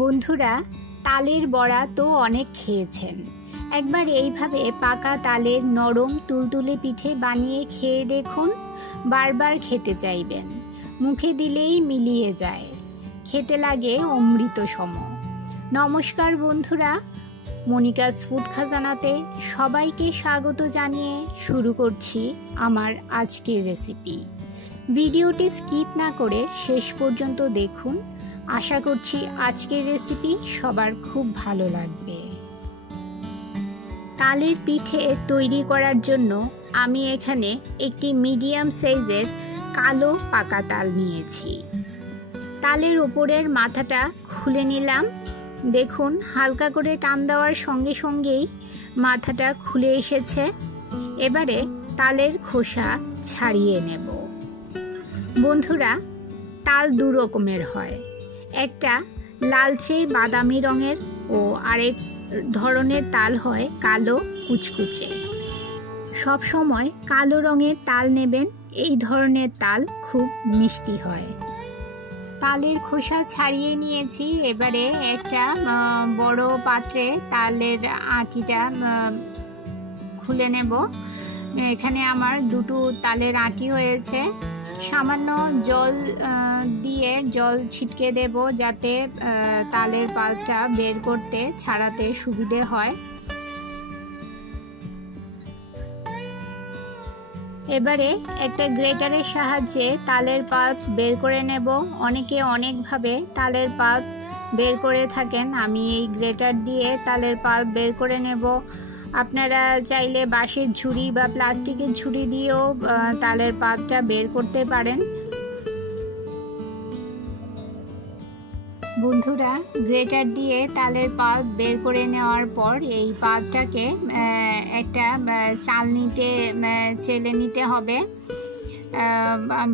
বন্ধুরা, তালের বড়া তো অনেক খেয়েছেন। একবার এইভাবে পাকা তালের নরম তুলতুলে পিঠে বানিয়ে খেয়ে দেখুন, বারবার খেতে চাইবেন। মুখে দিলেই মিলিয়ে যায়, খেতে লাগে অমৃত সম। নমস্কার বন্ধুরা, মনিকাস ফুড খাজানাতে সবাইকে স্বাগত জানিয়ে শুরু করছি আমার আজকের রেসিপি। ভিডিওটি স্কিপ না করে শেষ পর্যন্ত দেখুন। আশা করছি আজকের রেসিপি সবার খুব ভালো লাগবে। তালের পিঠে তৈরি করার জন্য আমি এখানে একটি মিডিয়াম সাইজের কালো পাকা তাল নিয়েছি। তালের ওপরের মাথাটা খুলে নিলাম। দেখুন, হালকা করে টান দেওয়ার সঙ্গে সঙ্গেই মাথাটা খুলে এসেছে। এবারে তালের খোসা ছাড়িয়ে নেব। বন্ধুরা, তাল দু রকমের হয়, একটা লালচে বাদামি রঙের ও আরেক ধরনের তাল হয় কালো কুচকুচে। সব সময় কালো রঙের তাল নেবেন, এই ধরনের তাল খুব মিষ্টি হয়। তালের খোসা ছাড়িয়ে নিয়েছি। এবারে একটা বড় পাত্রে তালের আটিটা খুলে নেব। এখানে আমার দুটো তালের আটি হয়েছে। সামান্য জল দিয়ে জল ছিটকে দেব, যাতে তালের পাল্পটা বের করতে ছাড়াতে সুবিধে হয়। এবারে একটা গ্রেটারের সাহায্যে তালের পাল্প বের করে নেব। অনেকে অনেকভাবে তালের পাল্প বের করে থাকেন, আমি এই গ্রেটার দিয়ে তালের পাল্প বের করে নেব। আপনারা চাইলে বাঁশের ঝুড়ি বা প্লাস্টিকের ঝুড়ি দিয়েও তালের পাল্পটা বের করতে পারেন। বন্ধুরা, গ্রেটার দিয়ে তালের পাল্প বের করে নেওয়ার পর এই পাল্পটাকে একটা চালনিতে চেলে নিতে হবে,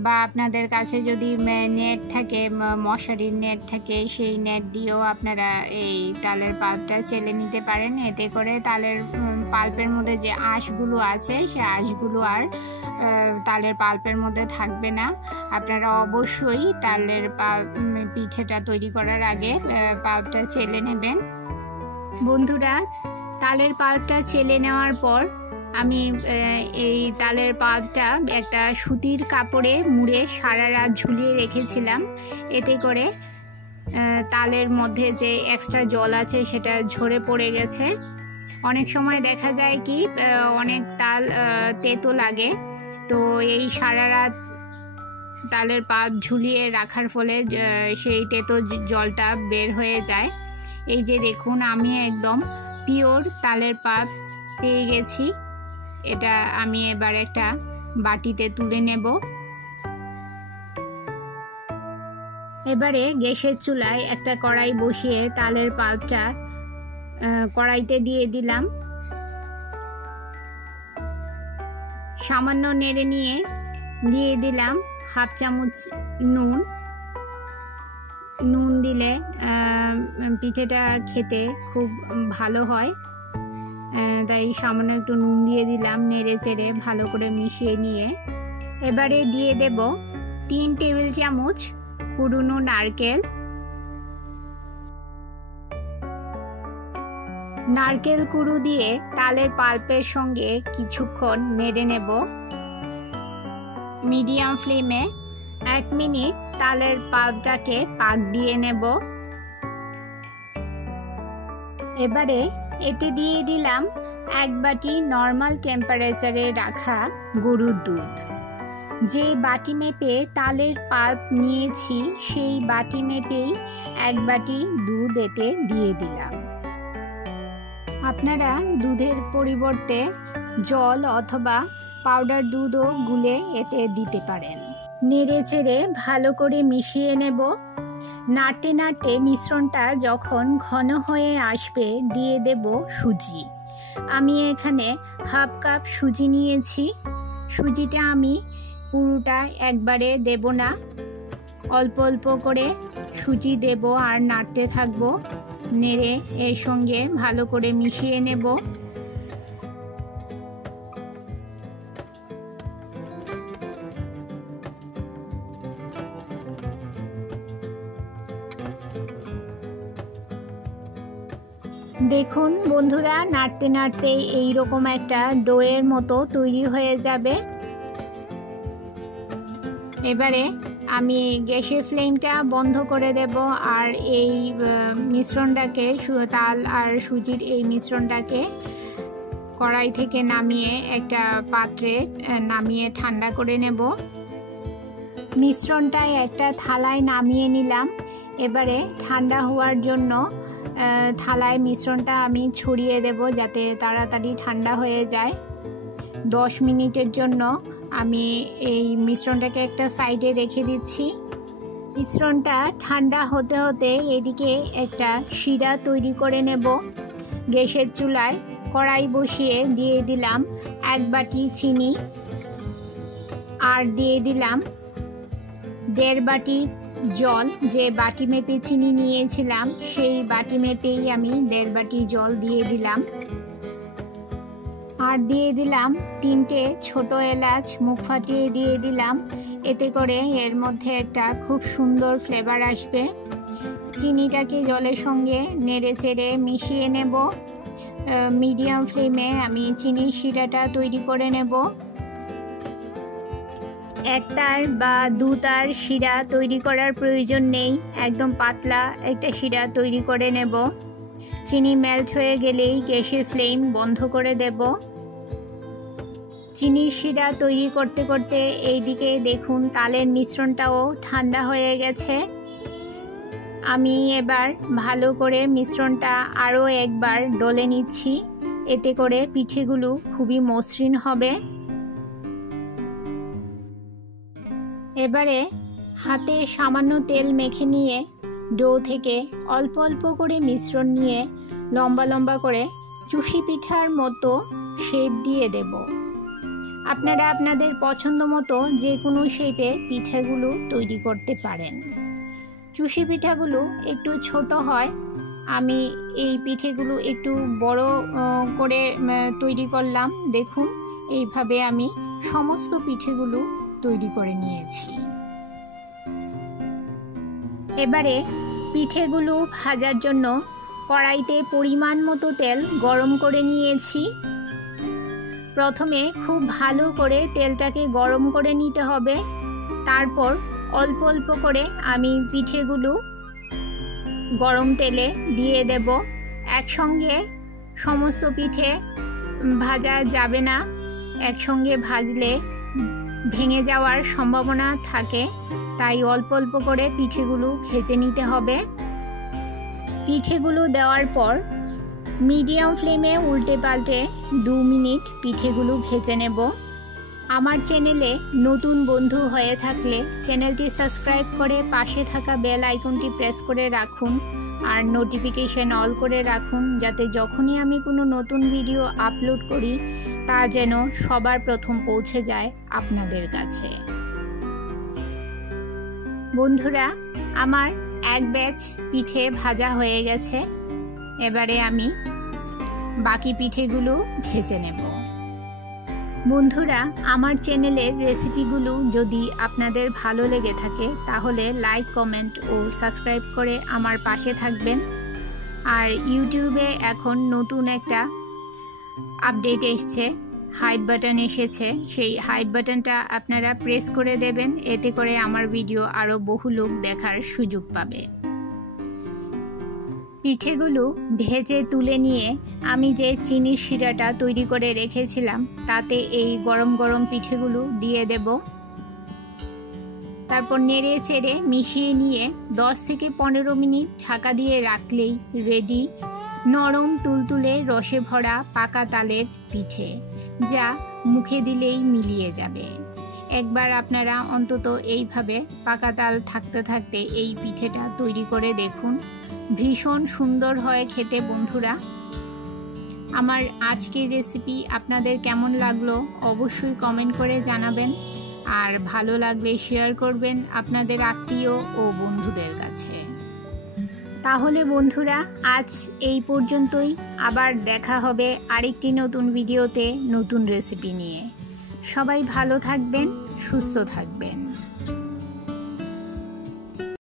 বা আপনাদের কাছে যদি নেট থাকে, মশারির নেট থাকে, সেই নেট দিয়েও আপনারা এই তালের পাল্পটা চেলে নিতে পারেন। এতে করে তালের পাল্পের মধ্যে যে আঁশগুলো আছে, সে আঁশগুলো আর তালের পাল্পের মধ্যে থাকবে না। আপনারা অবশ্যই তালের পিঠেটা তৈরি করার আগে পাল্পটা চেলে নেবেন। বন্ধুরা, তালের পাল্পটা চেলে নেওয়ার পর আমি এই তালের পাল্পটা একটা সুতির কাপড়ে মুড়ে সারা রাত ঝুলিয়ে রেখেছিলাম। এতে করে তালের মধ্যে যে এক্সট্রা জল আছে সেটা ঝরে পড়ে গেছে। অনেক সময় দেখা যায় কি অনেক তাল তেতো লাগে, তো এই সারা রাত তালের পাল্প ঝুলিয়ে রাখার ফলে সেই তেতো জলটা বের হয়ে যায়। এই যে দেখুন, আমি একদম পিওর তালের পাল্প পেয়ে গেছি। এটা আমি এবার একটা বাটিতে তুলে নেব। এবারে গ্যাসের চুলায় একটা কড়াই বসিয়ে তালের পাল্পটা কড়াইতে দিয়ে দিলাম। সামান্য নেড়ে নিয়ে দিয়ে দিলাম হাফ চামচ নুন। নুন দিলে পিঠেটা খেতে খুব ভালো হয়, তাই সামান্য একটু নুন দিয়ে দিলাম। নেড়ে চেড়ে ভালো করে মিশিয়ে নিয়ে এবারে দিয়ে দেব 3 টেবিল চামচ কুড়ুনো নারকেল। নারকেল কুড়ু দিয়ে তালের পাল্পের সঙ্গে কিছুক্ষণ নেড়ে নেব। মিডিয়াম ফ্লেমে 1 মিনিট তালের পাল্পটাকে পাক দিয়ে নেব। এবারে এতে দিয়ে দিলাম 1 বাটি নর্মাল টেম্পারেচারে রাখা গরুর দুধ। যে বাটি মেপে তালের পাল্প নিয়েছি, সেই বাটি মেপেই 1 বাটি দুধ এতে দিয়ে দিলাম। আপনারা দুধের পরিবর্তে জল অথবা পাউডার দুধও গুলে এতে দিতে পারেন। নেড়ে চেড়ে ভালো করে মিশিয়ে নেব। নাড়তে নাড়তে মিশ্রণটা যখন ঘন হয়ে আসবে, দিয়ে দেব সুজি। আমি এখানে হাফ কাপ সুজি নিয়েছি। সুজিটা আমি পুরোটা একবারে দেব না, অল্প অল্প করে সুজি দেব আর নাড়তে থাকবো। নেড়ে এর সঙ্গে ভালো করে মিশিয়ে নেব। দেখুন বন্ধুরা, নাড়তে নাড়তে এই রকম একটা ডোয়ের মতো তৈরি হয়ে যাবে। এবারে আমি গ্যাসের ফ্লেমটা বন্ধ করে দেব আর এই মিশ্রণটাকে, তাল আর সুজির এই মিশ্রণটাকে কড়াই থেকে নামিয়ে একটা পাত্রে নামিয়ে ঠান্ডা করে নেব। মিশ্রণটা একটা থালায় নামিয়ে নিলাম। এবারে ঠান্ডা হওয়ার জন্য থালায় মিশ্রণটা আমি ছড়িয়ে দেব যাতে তাড়াতাড়ি ঠান্ডা হয়ে যায়। 10 মিনিটের জন্য আমি এই মিশ্রণটাকে একটা সাইডে রেখে দিচ্ছি। মিশ্রণটা ঠান্ডা হতে হতে এদিকে একটা শিরা তৈরি করে নেব। গ্যাসের চুলায় কড়াই বসিয়ে দিয়ে দিলাম 1 বাটি চিনি আর দিয়ে দিলাম 1.5 বাটি জল। যে বাটি মেপে চিনি নিয়েছিলাম সেই বাটি মেপেই আমি 1.5 বাটি জল দিয়ে দিলাম। আর দিয়ে দিলাম 3টে ছোট এলাচ মুখ ফাটিয়ে দিয়ে দিলাম। এতে করে এর মধ্যে একটা খুব সুন্দর ফ্লেভার আসবে। চিনিটাকে জলের সঙ্গে নেড়ে চেড়ে মিশিয়ে নেব। মিডিয়াম ফ্লেমে আমি চিনির শিরাটা তৈরি করে নেব। 1 তার বা 2 তার শিরা তৈরি করার প্রয়োজন নেই, একদম পাতলা একটা শিরা তৈরি করে নেব। চিনি মেল্ট হয়ে গেলেই গ্যাসের ফ্লেম বন্ধ করে দেব। চিনির শিরা তৈরি করতে করতে এইদিকে দেখুন তালের মিশ্রণটাও ঠান্ডা হয়ে গেছে। আমি এবার ভালো করে মিশ্রণটা আরও একবার ডলে নিচ্ছি, এতে করে পিঠেগুলো খুবই মসৃণ হবে। এবারে হাতে সামান্য তেল মেখে নিয়ে ডো থেকে অল্প অল্প করে মিশ্রণ নিয়ে লম্বা লম্বা করে চুষি পিঠার মতো শেপ দিয়ে দেব। আপনারা আপনাদের পছন্দ মতো যে কোনো শেপে পিঠাগুলো তৈরি করতে পারেন। চুষি পিঠাগুলো একটু ছোট হয়, আমি এই পিঠেগুলো একটু বড় করে তৈরি করলাম। দেখুন এইভাবে আমি সমস্ত পিঠেগুলো তৈরি করে নিয়েছি। এবারে পিঠেগুলো ভাজার জন্য কড়াইতে পরিমাণ মতো তেল গরম করে নিয়েছি। প্রথমে খুব ভালো করে তেলটাকে গরম করে নিতে হবে, তারপর অল্প অল্প করে আমি পিঠেগুলো গরম তেলে দিয়ে দেব। একসঙ্গে সমস্ত পিঠে ভাজা যাবে না, একসঙ্গে ভাজলে ভেঙে যাওয়ার সম্ভাবনা থাকে, তাই অল্প অল্প করে পিঠেগুলো ভেজে নিতে হবে। পিঠেগুলো দেওয়ার পর মিডিয়াম ফ্লেমে উল্টে পাল্টে 2 মিনিট পিঠেগুলো ভেজে নেব। আমার চ্যানেলে নতুন বন্ধু হয়ে থাকলে চ্যানেলটি সাবস্ক্রাইব করে পাশে থাকা বেল আইকনটি প্রেস করে রাখুন আর নোটিফিকেশন অল করে রাখুন, যাতে যখনই আমি কোনো নতুন ভিডিও আপলোড করি তা যেন সবার প্রথম পৌঁছে যায় আপনাদের কাছে। বন্ধুরা, আমার 1 ব্যাচ পিঠে ভাজা হয়ে গেছে। এবারে আমি বাকি পিঠেগুলো ভেজে নেব। বন্ধুরা, আমার চ্যানেলের রেসিপিগুলো যদি আপনাদের ভালো লেগে থাকে তাহলে লাইক, কমেন্ট ও সাবস্ক্রাইব করে আমার পাশে থাকবেন। আর ইউটিউবে এখন নতুন একটা আপডেট এসছে, হাইপ বাটন এসেছে, সেই হাইপ বাটনটা আপনারা প্রেস করে দেবেন, এতে করে আমার ভিডিও আরও বহু লোক দেখার সুযোগ পাবে। পিঠেগুলো ভেজে তুলে নিয়ে আমি যে চিনির শিরাটা তৈরি করে রেখেছিলাম তাতে এই গরম গরম পিঠেগুলো দিয়ে দেব। তারপর নেড়ে চেড়ে মিশিয়ে নিয়ে 10 থেকে 15 মিনিট ঢাকা দিয়ে রাখলেই রেডি নরম তুলতুলে রসে ভরা পাকা তালের পিঠে, যা মুখে দিলেই মিলিয়ে যাবে। একবার আপনারা অন্তত এইভাবে পাকা তাল থাকতে থাকতে এই পিঠেটা তৈরি করে দেখুন, ভীষণ সুন্দর হয় খেতে। বন্ধুরা, আমার আজকের রেসিপি আপনাদের কেমন লাগলো অবশ্যই কমেন্ট করে জানাবেন, আর ভালো লাগলে শেয়ার করবেন আপনাদের আত্মীয় ও বন্ধুদের কাছে। তাহলে বন্ধুরা, আজ এই পর্যন্তই। আবার দেখা হবে আরেকটি নতুন ভিডিওতে নতুন রেসিপি নিয়ে। সবাই ভালো থাকবেন, সুস্থ থাকবেন।